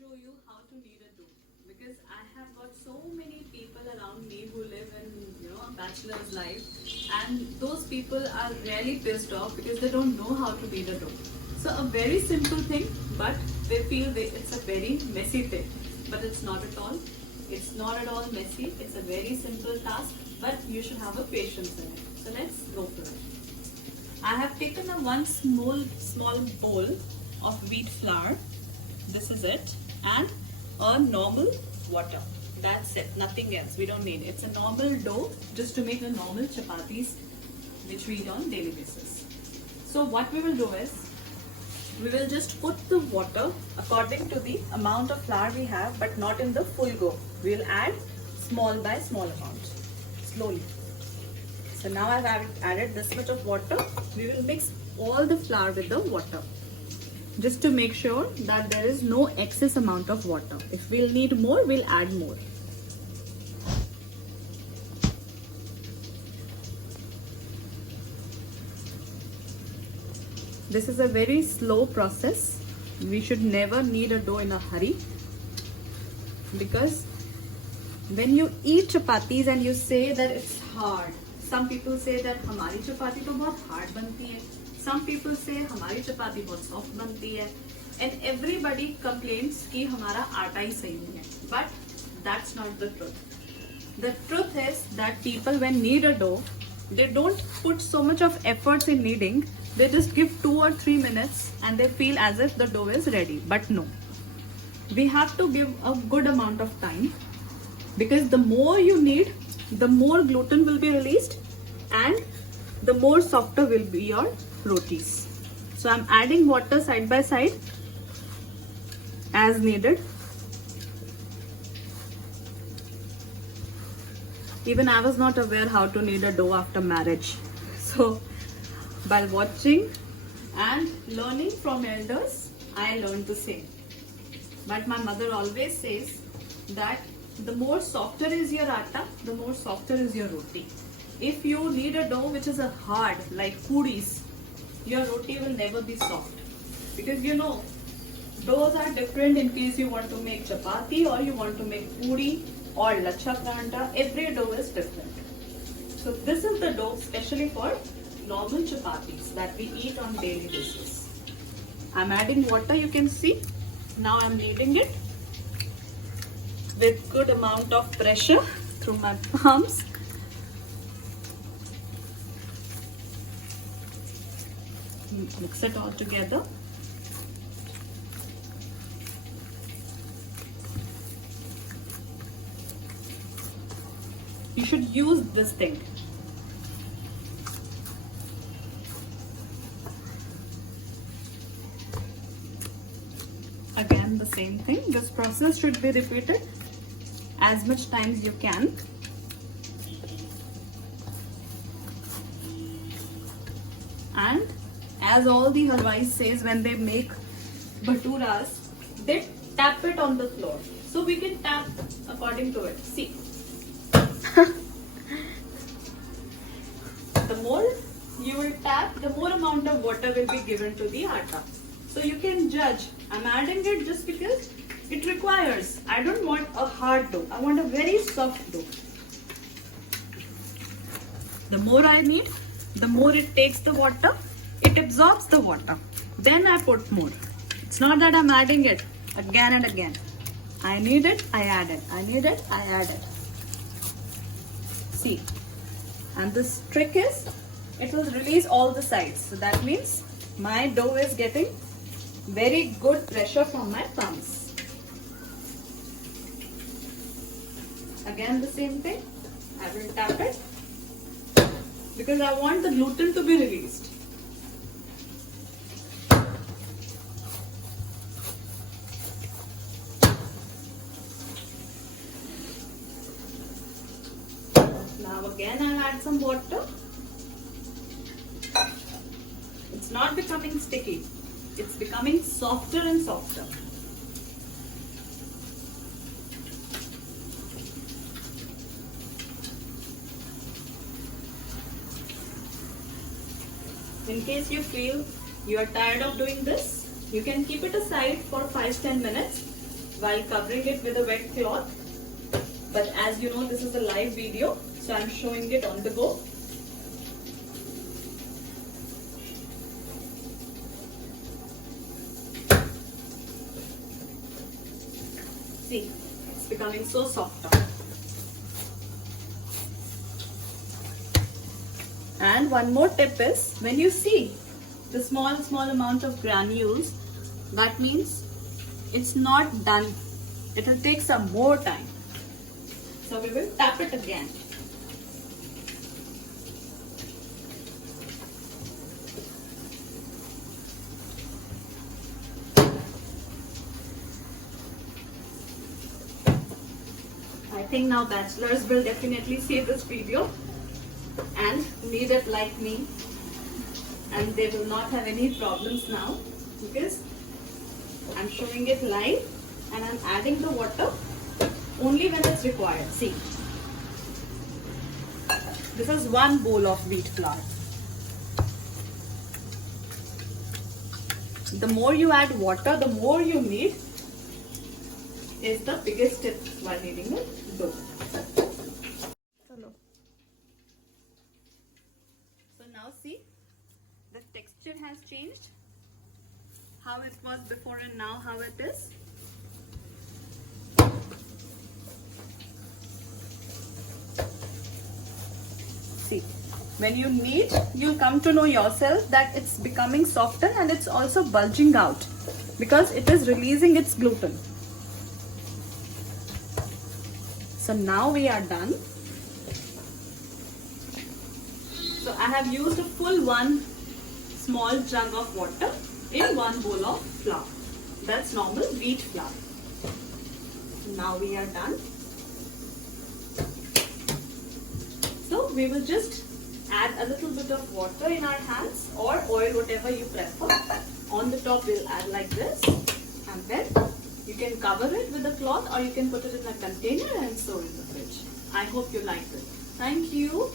show you how to knead a dough, because I have got so many people around me who live in a bachelor's life, and those people are really pissed off because they don't know how to knead a dough. So a very simple thing, but they feel it's a very messy thing, but it's not at all. It's not at all messy. It's a very simple task, but you should have a patience in it. So let's go for it. I have taken a one small bowl of wheat flour. This is it, and a normal water. That's it, nothing else. We don't need it. It's a normal dough just to make the normal chapatis which we eat on daily basis. So what we will do is, we will just put the water according to the amount of flour we have, but not in the full go. We will add small by small amount, slowly. So now I've added this much of water. We will mix all the flour with the water, just to make sure that there is no excess amount of water. If we'll need more, we'll add more. This is a very slow process. We should never knead a dough in a hurry, because when you eat chapatis and you say that it's hard, some people say that हमारी चपाती तो बहुत hard बनती है. Some people say हमारी चपाती बहुत soft बनती है. And everybody complains कि हमारा आटा ही सही नहीं है. But that's not the truth. The truth is that people when knead a dough, they don't put so much of efforts in kneading. They just give 2 or 3 minutes and they feel as if the dough is ready. But no. We have to give a good amount of time, because the more you knead, the more gluten will be released and the more softer will be your rotis. So I'm adding water side by side as needed. Even I was not aware how to knead a dough after marriage. So by watching and learning from elders, I learned the same. But my mother always says that the more softer is your atta, the more softer is your roti. If you knead a dough which is a hard, like puris, your roti will never be soft. Because doughs are different in case you want to make chapati or you want to make puri or lachha paranta. Every dough is different. So this is the dough especially for normal chapatis that we eat on daily basis. I'm adding water, you can see. Now I'm kneading it with good amount of pressure through my palms. Mix it all together. You should use this thing. Again, the same thing. This process should be repeated as much times you can. And as all the halwais says, when they make bhaturas, they tap it on the floor. So we can tap according to it. See. The more you will tap, the more amount of water will be given to the atta. So you can judge. I'm adding it just because it requires. I don't want a hard dough. I want a very soft dough. The more I knead, the more it takes the water. It absorbs the water. Then I put more. It's not that I'm adding it again and again. I knead it, I add it. I knead it, I add it. See. And this trick is, it will release all the sides. So that means my dough is getting very good pressure from my palms. Again the same thing. I will tap it because I want the gluten to be released. Now again I'll add some water. It's not becoming sticky. It's becoming softer and softer. In case you feel you are tired of doing this, you can keep it aside for 5-10 minutes while covering it with a wet cloth. But as you know, this is a live video, so I'm showing it on the go. See, it's becoming so soft now. And one more tip is, when you see the small amount of granules, that means it's not done. It will take some more time. So we will tap it again. I think now bachelors will definitely see this video and need it like me, and they will not have any problems now because I'm showing it live and I'm adding the water only when it's required. See, this is 1 bowl of wheat flour. The more you add water, the more you need, is the biggest tip while kneading a dough. So now see, the texture has changed. How it was before and now how it is. See, when you knead, you'll come to know yourself that it's becoming softer and it's also bulging out because it is releasing its gluten. So now we are done. So I have used a full 1 small jug of water in 1 bowl of flour. That's normal wheat flour. Now we are done. So we will just add a little bit of water in our hands or oil, whatever you prefer. On the top we'll add like this, and then you can cover it with a cloth or you can put it in a container and store in the fridge. I hope you liked it. Thank you.